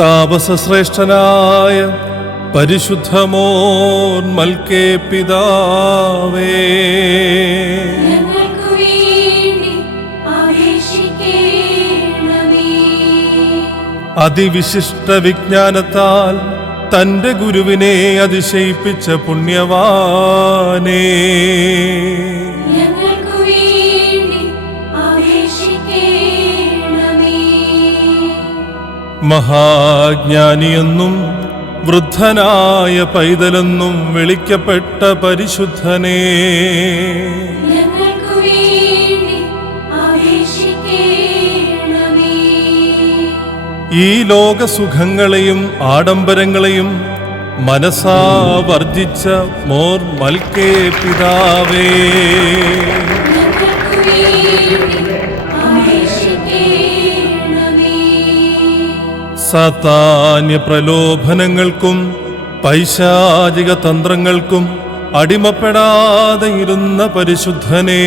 താപസശ്രേഷ്ഠനായ പരിശുദ്ധമോന്മൽക്കേ പിതാവേ അതിവിശിഷ്ട വിജ്ഞാനത്താൽ തന്റെ ഗുരുവിനെ അതിശയിപ്പിച്ച പുണ്യവാനേ. മഹാജ്ഞാനിയെന്നും വൃദ്ധനായ പൈതലെന്നും വിളിക്കപ്പെട്ട പരിശുദ്ധനേ. ഈ ലോകസുഖങ്ങളെയും ആഡംബരങ്ങളെയും മനസാ വർജിച്ച മോർ മൽക്കേ പിതാവേ. സാത്താന്യ പ്രലോഭനങ്ങൾക്കും പൈശാചിക തന്ത്രങ്ങൾക്കും അടിമപ്പെടാതെ ഇരുന്ന പരിശുദ്ധനേ.